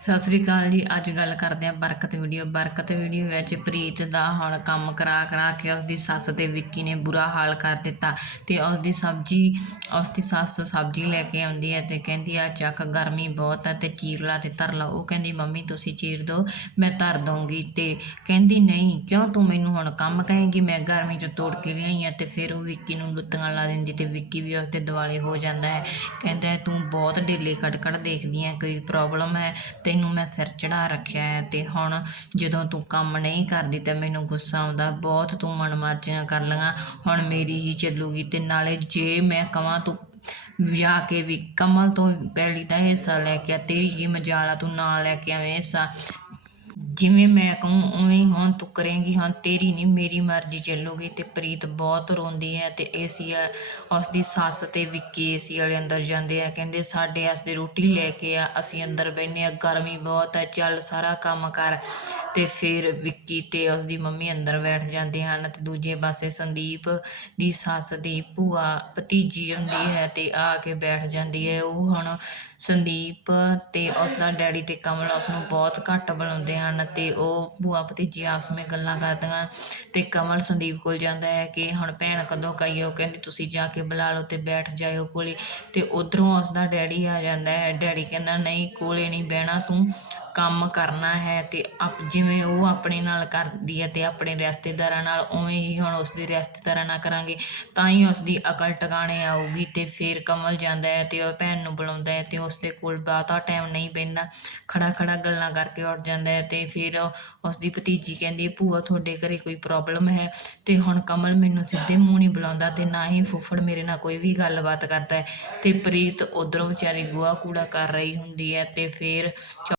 ਸਤਿ ਸ੍ਰੀ ਅਕਾਲ ਜੀ। ਅੱਜ ਗੱਲ ਕਰਦੇ ਹਾਂ ਬਰਕਤ ਵੀਡੀਓ। ਬਰਕਤ ਵੀਡੀਓ ਵਿੱਚ ਪ੍ਰੀਤ ਦਾ ਹੁਣ ਕੰਮ ਕਰਾ ਕਰਾ ਕੇ ਉਸਦੀ ਸੱਸ ਤੇ ਵਿੱਕੀ ਨੇ ਬੁਰਾ ਹਾਲ ਕਰ ਦਿੱਤਾ ਤੇ ਉਸਦੀ ਸਬਜ਼ੀ, ਉਸਦੀ ਸੱਸ ਸਬਜ਼ੀ ਲੈ ਕੇ ਆਉਂਦੀ ਹੈ ਤੇ ਕਹਿੰਦੀ ਆ ਚੱਕ, ਗਰਮੀ ਬਹੁਤ ਹੈ ਤੇ ਚੀਰ ਲਾ ਤੇ ਧਰ ਲਾ। ਉਹ ਕਹਿੰਦੀ, ਮੰਮੀ, ਤੁਸੀਂ ਚੀਰ ਦਿਓ, ਮੈਂ ਧਰ ਦਊਂਗੀ। ਤੇ ਕਹਿੰਦੀ, ਨਹੀਂ, ਕਿਉਂ ਤੂੰ ਮੈਨੂੰ ਹੁਣ ਕੰਮ ਕਹੇਂਗੀ? ਮੈਂ ਗਰਮੀ ਚ ਤੋੜ ਕੇ ਲਿਆਈ ਆ ਤੇ ਫਿਰ ਉਹ ਵਿੱਕੀ ਨੂੰ ਲੁੱਤੀਆਂ ਲਾ ਦਿੰਦੀ ਤੇ ਵਿੱਕੀ ਵੀ ਉਸ ਤੇ ਦਿਵਾਲੇ ਹੋ ਜਾਂਦਾ ਹੈ। ਕਹਿੰਦਾ, ਤੂੰ ਬਹੁਤ ਢਿੱਲੇ ਖੜਖੜ ਦੇਖਦੀ ਹੈ, ਕੋਈ ਪ੍ਰੋਬਲਮ ਹੈ? ਤੈਨੂੰ ਮੈਂ ਸਿਰ ਚੜਾ ਰੱਖਿਆ ਹੈ ਤੇ ਹੁਣ ਜਦੋਂ ਤੂੰ ਕੰਮ ਨਹੀਂ ਕਰਦੀ ਤਾਂ ਮੈਨੂੰ ਗੁੱਸਾ ਆਉਂਦਾ, ਬਹੁਤ ਤੂੰ ਮਨਮਰਜ਼ੀਆਂ ਕਰ ਲਈਆਂ, ਹੁਣ ਮੇਰੀ ਹੀ ਚੱਲੂਗੀ ਤੇ ਨਾਲੇ ਜੇ ਮੈਂ ਕਵਾਂ ਤੂੰ ਵਿਆਹ ਕੇ ਵੀ ਕਮਲ ਤੋਂ ਪਹਿਲੀ ਦਾ ਹਿੱਸਾ ਲੈ ਕੇ ਆ, ਤੇਰੀ ਹੀ ਮਜਾਲਾ ਤੂੰ ਨਾ ਲੈ ਕੇ ਆਵੇਂ ਹਿੱਸਾ। ਜਿਵੇਂ ਮੈਂ ਕਹੂੰ, ਉਵੇਂ ਹੀ ਹੁਣ ਤੂੰ ਕਰੇਂਗੀ, ਹੁਣ ਤੇਰੀ ਨਹੀਂ, ਮੇਰੀ ਮਰਜ਼ੀ ਚੱਲੂਗੀ ਅਤੇ ਪ੍ਰੀਤ ਬਹੁਤ ਰੋਂਦੀ ਹੈ ਤੇ ਏਸੀ ਆ, ਉਸਦੀ ਸੱਸ ਤੇ ਵਿੱਕੀ ਏਸੀ ਵਾਲੇ ਅੰਦਰ ਜਾਂਦੇ ਆ, ਕਹਿੰਦੇ ਸਾਡੇ ਵਾਸਤੇ ਰੋਟੀ ਲੈ ਕੇ ਆ, ਅਸੀਂ ਅੰਦਰ ਬਹਿੰਦੇ ਹਾਂ ਗਰਮੀ ਬਹੁਤ ਹੈ, ਚੱਲ ਸਾਰਾ ਕੰਮ ਕਰ। ਤੇ ਫਿਰ ਵਿੱਕੀ ਤੇ ਉਸ ਦੀ ਮੰਮੀ ਅੰਦਰ ਬੈਠ ਜਾਂਦੇ ਹਨ ਅਤੇ ਦੂਜੇ ਪਾਸੇ ਸੰਦੀਪ ਦੀ ਸੱਸ ਦੀ ਭੂਆ ਭਤੀਜੀ ਹੁੰਦੀ ਹੈ ਤੇ ਆ ਕੇ ਬੈਠ ਜਾਂਦੀ ਹੈ। ਉਹ ਹੁਣ ਸੰਦੀਪ ਤੇ ਉਸ ਦਾ ਡੈਡੀ ਤੇ ਕਮਲ ਉਸ ਨੂੰ ਬਹੁਤ ਘੱਟ ਬੁਲਾਉਂਦੇ ਹਨ ਤੇ ਉਹ ਭੂਆ ਭਤੀਜੀ ਆਪਸ ਵਿੱਚ ਗੱਲਾਂ ਕਰਦੀਆਂ ਤੇ ਕਮਲ ਸੰਦੀਪ ਕੋਲ ਜਾਂਦਾ ਹੈ ਕਿ ਹੁਣ ਭੈਣ ਕਦੋਂ ਕਈ ਉਹ ਕਹਿੰਦੀ, ਤੁਸੀਂ ਜਾ ਕੇ ਬੁਲਾ ਲਓ ਤੇ ਬੈਠ ਜਾਇਓ ਕੋਲੇ। ਤੇ ਉਧਰੋਂ ਉਸ ਦਾ ਡੈਡੀ ਆ ਜਾਂਦਾ ਹੈ। ਡੈਡੀ ਕਹਿੰਦਾ, ਨਹੀਂ, ਕੋਲੇ ਨਹੀਂ ਬਹਿਣਾ ਤੂੰ। ਕੰਮ ਕਰਨਾ ਹੈ ਤੇ ਆਪ ਜਿਵੇਂ ਉਹ ਆਪਣੇ ਨਾਲ ਕਰਦੀ ਹੈ ਤੇ ਆਪਣੇ ਰਿਸ਼ਤੇਦਾਰਾਂ ਨਾਲ, ਉਵੇਂ ਹੀ ਹੁਣ ਉਸ ਦੇ ਰਿਸ਼ਤੇਦਾਰਾਂ ਨਾਲ ਕਰਾਂਗੇ, ਤਾਂ ਹੀ ਉਸ ਦੀ ਅਕਲ ਟਿਕਾਣੇ ਆਊਗੀ ਤੇ ਫਿਰ ਕਮਲ ਜਾਂਦਾ ਹੈ ਤੇ ਉਹ ਭੈਣ ਨੂੰ ਬੁਲਾਉਂਦਾ ਹੈ ਤੇ ਉਸ ਦੇ ਕੋਲ ਬਹੁਤਾ ਟਾਈਮ ਨਹੀਂ ਪੈਂਦਾ। ਖੜਾ ਖੜਾ ਗੱਲਾਂ ਕਰਕੇ ਉੱਠ ਜਾਂਦਾ ਹੈ ਤੇ ਫਿਰ ਉਸ ਦੀ ਭਤੀਜੀ ਕਹਿੰਦੀ ਭੂਆ, ਤੁਹਾਡੇ ਘਰੇ ਕੋਈ ਪ੍ਰੋਬਲਮ ਹੈ? ਤੇ ਹੁਣ ਕਮਲ ਮੈਨੂੰ ਸਿੱਧੇ ਮੂੰਹ ਨਹੀਂ ਬੁਲਾਉਂਦਾ ਤੇ ਨਾ ਹੀ ਫੁੱਫੜ ਮੇਰੇ ਨਾਲ ਕੋਈ ਵੀ ਗੱਲਬਾਤ ਕਰਦਾ ਹੈ। ਤੇ ਪ੍ਰੀਤ ਉਧਰੋਂ ਵਿਚਾਰੀ ਗੋਹਾ ਕੂੜਾ ਕਰ ਰਹੀ ਹੁੰਦੀ ਹੈ ਤੇ ਫਿਰ